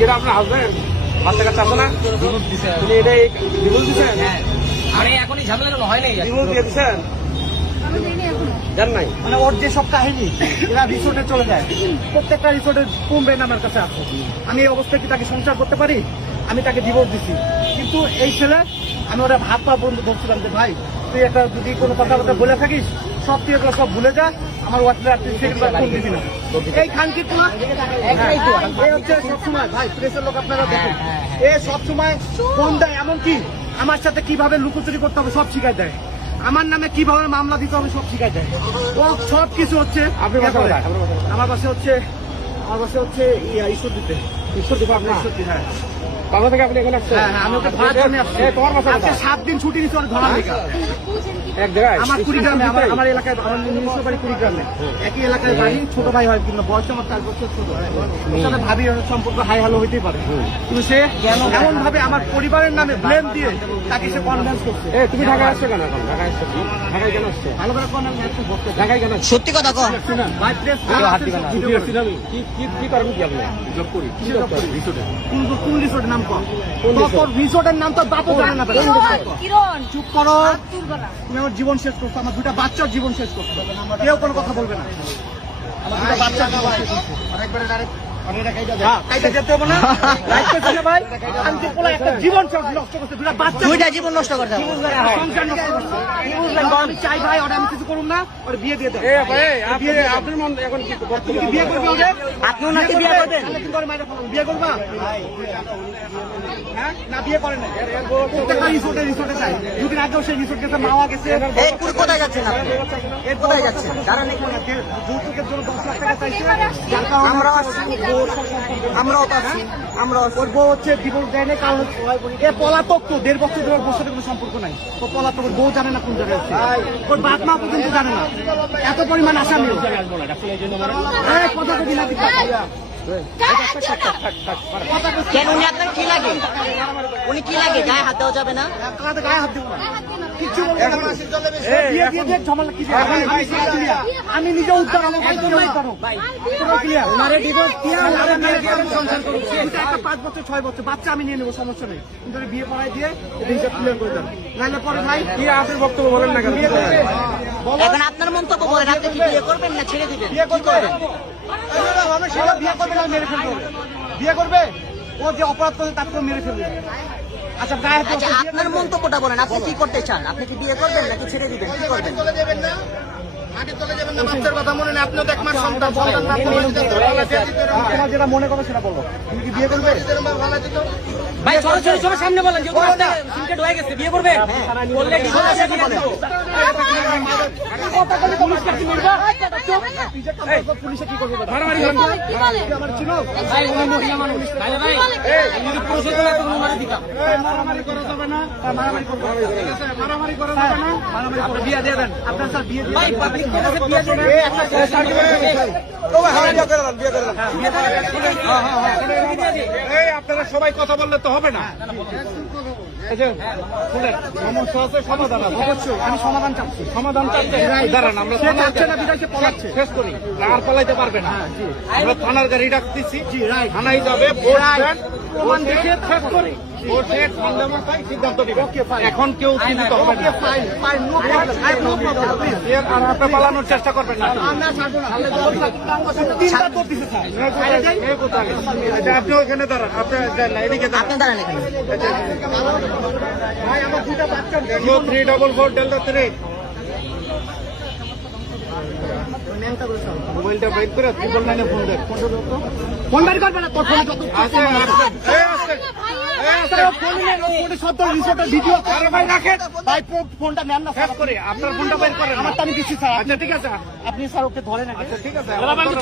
যেটা আপনার হাজবেন্ড বাচ্চা কাচ্চা আছে না, তুমি এটা ডিভোর্স দিচ্ছেন? আরে এখনই ঝামেলা হয় নাই, ডিভোর্স দিয়ে দিচ্ছেন? জান নাই মানে ওর যে সব কাহিনী এরা রিসোর্টে চলে যায়, প্রত্যেকটা রিসোর্টে কমবেন আমার কাছে আছে। আমি এই অবস্থায় কি তাকে সংসার করতে পারি? আমি তাকে ডিভোর্স দিচ্ছি, কিন্তু এই ছেলে আমি ওরা ভাত পা বন্ধু ধরছিলাম যে ভাই তুই একটা যদি কোনো কথাবার্তা বলে থাকিস সব তুই এগুলো সব ভুলে যা, আমার হোয়াটসঅ্যাপ ফোন দিবি না। এই খানকির তো হচ্ছে সবসময় ভাই প্রেসের লোক আপনারা দেখেন, এ সবসময় ফোন দেয়, এমনকি আমার সাথে কিভাবে লুকোচুরি করতে হবে সব শিখাই দেয়, আমার নামে কিভাবে মামলা দিতে হবে সব শিখাই দেয়, ও সব কিছু হচ্ছে। আমার বাসে হচ্ছে ঈশ্বর দিতে আপনার সত্যি। হ্যাঁ বাংলা থেকে আপনি এখানে আসছেন? হ্যাঁ আমি ওকে ধরার জন্য আসছি। তোমার বাসা আজকে 7 দিন ছুটি নিচ্ছি ওর ধরার লেগে। এক জায়গায় আমার কুড়িগ্রামে, আমার এলাকায়, আমার নিজস্ব বাড়ি কুড়িগ্রামে, একই এলাকায় বাড়ি, ছোট ভাই হয় কিন্তু বয়স আমার 4 বছর ছোট। ওর সাথে ভাবি সম্পর্ক হাই হ্যালো হইতেই পারে, কিন্তু সে এমন ভাবে আমার পরিবারের নামে ব্লেম দিয়ে তাকে সে কনভিন্স করছে। তুমি ঢাকায় আসছো কেন? এখন ঢাকায় আসছো, ঢাকায় কেন আসছো? ভালো করে ঢাকায় কেন? সত্যি কথা কো ভাই প্রেস কি করেন কি আপনি? জব করি। কোন রিসোর্টের নাম কর, তোর রিসোর্টের নাম তো বাপও জানে না। চুপ করো, তুমি আমার জীবন শেষ করছো, আমার 2টা বাচ্চার জীবন শেষ করছো, কেউ কোনো কথা বলবে না। আমার 2টা বাচ্চার জীবন শেষ করছো। দুইটা জীবন নষ্ট করতে হবে। আমি চাই ভাই ওটা আমি কিছু করুন না, ওর বিয়ে দিয়ে দেন। আপনার মন এখন কি বিয়ে করবে ওদের? আপনিও নাকি বিয়ে করবেন? বিয়ে করবা? হ্যাঁ না বিয়ে করে না, প্রত্যেকটা রিসোর্টে যায়। 2 দিন আগেও সেই রিসোর্ট গেছে, মাওয়া গেছে। এই কুড়ি কোথায় যাচ্ছেন আপনি? এর কোথায় যাচ্ছেন? জানেন যৌতুকের জন্য 10 লাখ টাকা চাইছে, যার কারণে আমরাও আসছি, আমরাও তো আছি, আমরাও ওর বউ হচ্ছে ডিভোর্স দেয় না, কারণ এ পলাতক, তো 1.5 বছর ধরে ওর বউর সাথে কোনো সম্পর্ক নাই, তো পলাতক, ওর বউ জানে না কোন জায়গায় আছে, ওর বাপ মা পর্যন্ত জানে না, এত পরিমাণ আসামি। কথা কবি না কেন? উনি আপনার কি লাগে? উনি কি লাগে? গায়ে হাত দেওয়া যাবে না? গায়ে হাত দেবো না, কিচ্ছু বলবো না। বিয়ে দিয়ে দিয়ে ঝামেলা কি আমি নিজে উদ্ধার, আমার ভাই নিজে উদ্ধার হোক। ওনারে ডিভোর্স দিয়ে ওনারে মেয়ে দিয়ে আমি সংসার করবো। একটা 5 বছর 6 বছর বাচ্চা আমি নিয়ে নেবো, সমস্যা নেই, কিন্তু বিয়ে পড়াই দিয়ে হিসাব ক্লিয়ার করে দেন, নাহলে পরে ভাই কি আপনার বক্তব্য বলেন না কেন? এখন আপনার মন্তব্য বলেন, আপনি কি বিয়ে করবেন না ছেড়ে দিবেন? বিয়ে করবে, সেটা বিয়ে করবে না মেরে ফেলবে, বিয়ে করবে, ও যে অপরাধ করে তাকে মেরে ফেলবে। আচ্ছা গায়ে হাত আচ্ছা আপনার মন্তব্যটা বলেন, আপনি কি করতে চান? আপনি কি বিয়ে করবেন নাকি ছেড়ে দিবেন? কি করবেন? তোমার যেটা মনে করো সেটা বলো, তুমি কি বিয়ে করবে? ভাই চলো চলো চলো সামনে বলেন, যেহেতু রাস্তা সিনকেট হয়ে গেছে, বিয়ে করবে? বললে কি হবে? পুলিশে কি করবে? মারামারি করেন না। আমার ছিল ভাই উনি মহিলা মানুষ, ভাই ভাই আমি যদি পুরুষের জন্য কোনো মারা দিতাম। মারামারি করা যাবে না, মারামারি করবে, মারামারি করা যাবে না, আপনি বিয়ে দিয়ে দেন, আপনার স্যার বিয়ে দিয়ে ভাই পাবলিক কাছে বিয়ে দেন। আপনারা সবাই কথা বললে তো হবে না। সমস্যা আছে, সমাধান আছে। অবশ্যই আমি সমাধান চাচ্ছি। সমাধান চাচ্ছে, দাঁড়ান আমরা সে চাচ্ছে না বিদায় সে পলাচ্ছে। শেষ করি, আর পালাইতে পারবে না। আমরা থানার গাড়ি ডাকতেছি, থানায় যাবে, প্রমাণ দেখে শেষ করি। সিদ্ধান্ত দিবে। এখন কেউ চিন্তিত হবে না। আর আপনি পালানোর চেষ্টা করবেন না। আপনি ওখানে দাঁড়ান, আপনি এদিকে আপনি দাঁড়ান এখানে। 344 Delta 3 মোবাইলটা বাইক করে 999 ফোন দেন। ফোন বের করবে না, তোর ফোনে যত আছে ভিডিও ভাই রাখেন, ভাই ফোনটা নেন না, শেষ করে আপনার ফোনটা বের করেন। আমার আমি দিচ্ছি স্যার। আচ্ছা ঠিক আছে, আপনি স্যার ওকে ধরে না। ঠিক আছে,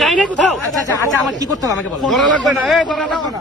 যাই না কোথাও। আচ্ছা আচ্ছা আমার কি করতে হবে আমাকে বলুন। ধরা লাগবে না, ধরা লাগবে না।